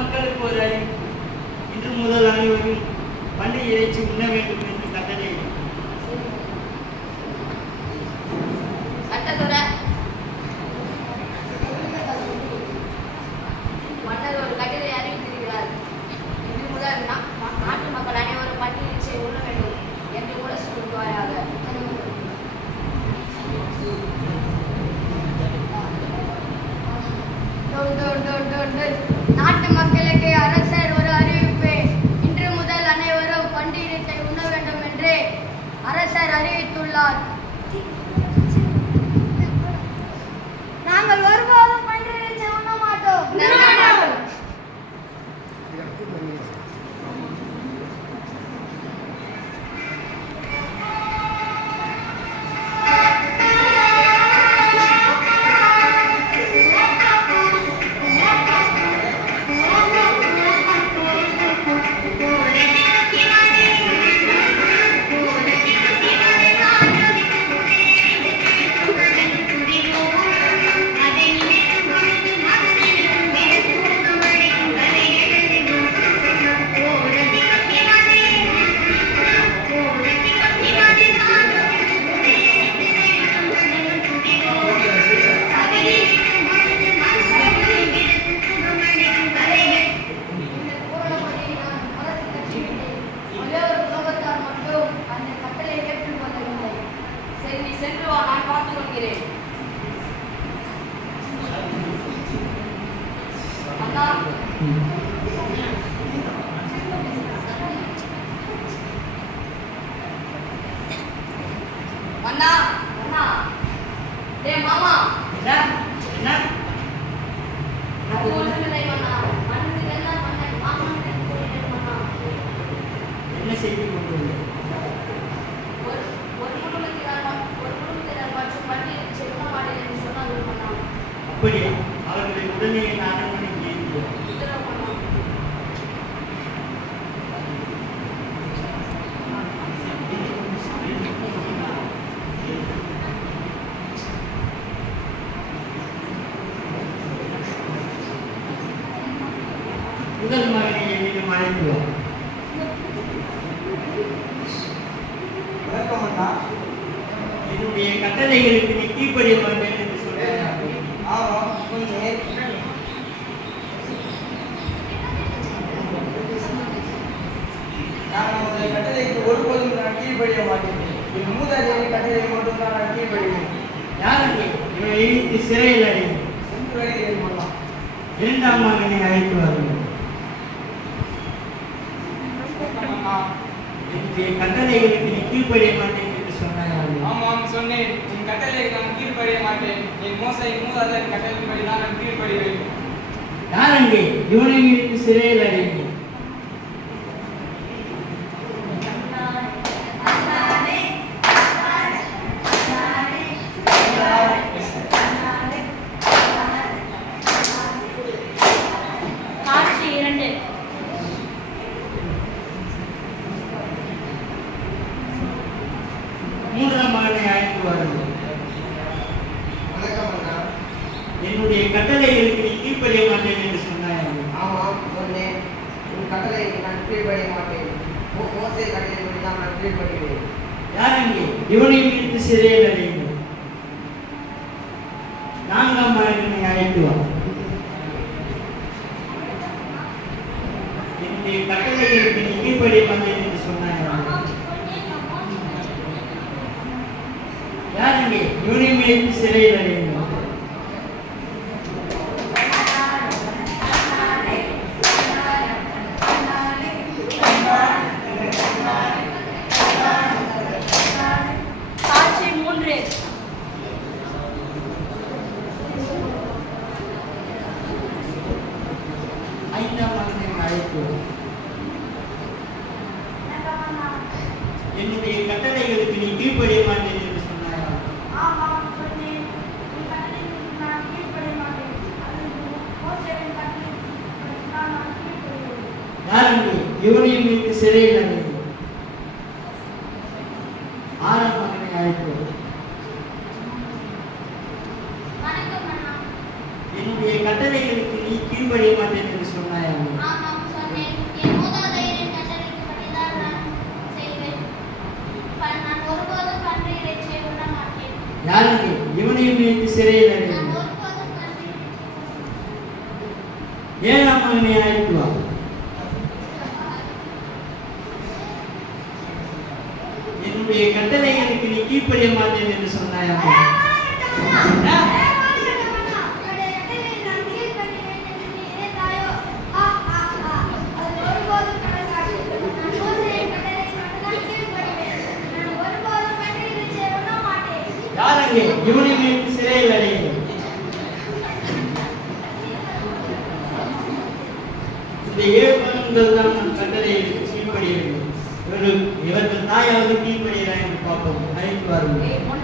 மக்களுக்கு ஒரு அறிவிப்பு. இன்று முதல் அனைவரும் பன்றி இறைச்சி உண்ண வேண்டும் என்று கட்டளை. மன்னர் ஒரு கட்டளை அறிவித்திருக்கிறார். இன்று முதல் நாட்டு மக்கள் அனைவரும் பன்றி இறைச்சி உண்ண வேண்டும் என்று கூட சொல்வாயாக. நாட்டு மக்களுக்கு அரசர் ஒரு அறிவிப்பு. இன்று முதல் அனைவரும் பன்றி இறைச்சி உண்ண வேண்டும் என்று அரசர் அறிவித்துள்ளார். நாங்கள் ஒருபோதும் பன்றி இறைச்சி உண்ண மாட்டோம். சென்று வா, நான் பார்த்துக் கொள்கிறேன். அண்ணா அண்ணா அண்ணா டேய் மாமா, என்ன என்ன அது ஒன்றுமில்லை மன்னா. மனதில் என்ன பண்ண மாமனுக்கு போயிட்டேன் மன்னா. என்ன செய்தி கொண்டு வந்தீங்க? ஒரு குடும்பத்தினர் மற்றும் பன்றி இறைச்சி உண்ண மாட்டேன் என்று சொன்னார்கள் மன்னா. அப்படியா? அவர்களை உடனே நான் அரண்மனைக்கு ஏறினேன். உத்தரவு மன்னா. முதல் மகனை என்னிடம் அழைத்து வா. வணக்கம் அண்ணா. என்னுடைய கட்டளைகளுக்கு நீ கீழ்ப்படிய மாட்டேன் என்று சொல்றேன். ஆமாம், சொன்னேன். நான் உங்களுடைய கட்டளைக்கு ஒருபோதும் நான் கீழ்ப்படிய மாட்டேன். என் மூதாதையரின் கட்டளைக்கு மட்டும்தான் நான் கீழ்ப்படிவேன். யாருக்கு இவனை இழுத்து சிறையில் அடையும். சென்று வருகிறேன் மன்னா. இரண்டாம் மகனை அழைத்து வாருங்கள். அண்ணா. என்னுடைய கட்டளைகளுக்கு நீ கீழ்ப்படிய மாட்டேன் என்று சொன்னாய். ஆமாம், சொன்னேன். என் கட்டளைக்கு நான் கீழ்ப்படிய மாட்டேன். என் மூதாதையரின் கட்டளைப்படி தான் நான் கீழ்ப்படிவேன். யார் அங்கே இவனை இழுத்து சிறையில் அடையும்? காட்சி 2. மூன்றாம் மகனை அழைத்து வாருங்கள். வணக்கம் அண்ணா. என்னுடைய கட்டளைகளுக்கு நீ கீழ்ப்படிய மாட்டேன் என்று சொன்னாய். ஆமாம், சொன்னேன். என் கட்டளைக்கு நான் கீழ்ப்படிய மாட்டேன். மோசே கட்டளைப்படி தான் நான் கீழ்ப்படிவேன். யார் அங்கே இவனை இழுத்து சிறையில் அடையும்? நான்காம் மகனை அழைத்து வா. என்னுடைய கட்டளைகளுக்கு நீ கீழ்ப்படிய மாட்டேன் என்று சொன்னாய். யார் அங்கே இவனை இழுத்து சிறையில் அடையும்? காட்சி 3. ஐந்தாம் மகனை அழைத்து வா. என்னுடைய கட்டளைகளுக்கு நீ கீழ்ப்படிய மாட்டேன் என்று சொன்னாய். ஆமாம், சொன்னேன். உன் கட்டளைக்கு நான் கீழ்ப்படிய மாட்டேன். அது மோசேவின் கட்டளைக்கு நான் கீழ்ப்படிவேன். யார் அங்கே இவனையும் இழுத்து சிறையில் அடையும்? ஆறாம் மகனை அழைத்து வா. வணக்கம் அண்ணா. என்னுடைய கட்டளைகளுக்கு நீ கீழ்ப்படிய மாட்டேன் என்று சொன்னாய். சிறையில் அடையும். ஏழாம் மகனை அழைத்து வா. என்னுடைய கட்டளைகளுக்கு நீ கீழ்ப்படிய மாட்டேன் என்று சொன்னாய் அம்மா. யாரங்கே இவனை மீட்டு சிறையில் அடையும். இந்த 7 மகன்கள் தான் நம் கட்டளைகளுக்கு கீழ்ப்படிய வேண்டும். இவர்கள் தாயாவது கீழ்ப்படிகிறார் என்று பார்ப்போம். அழைத்து வாருங்கள்.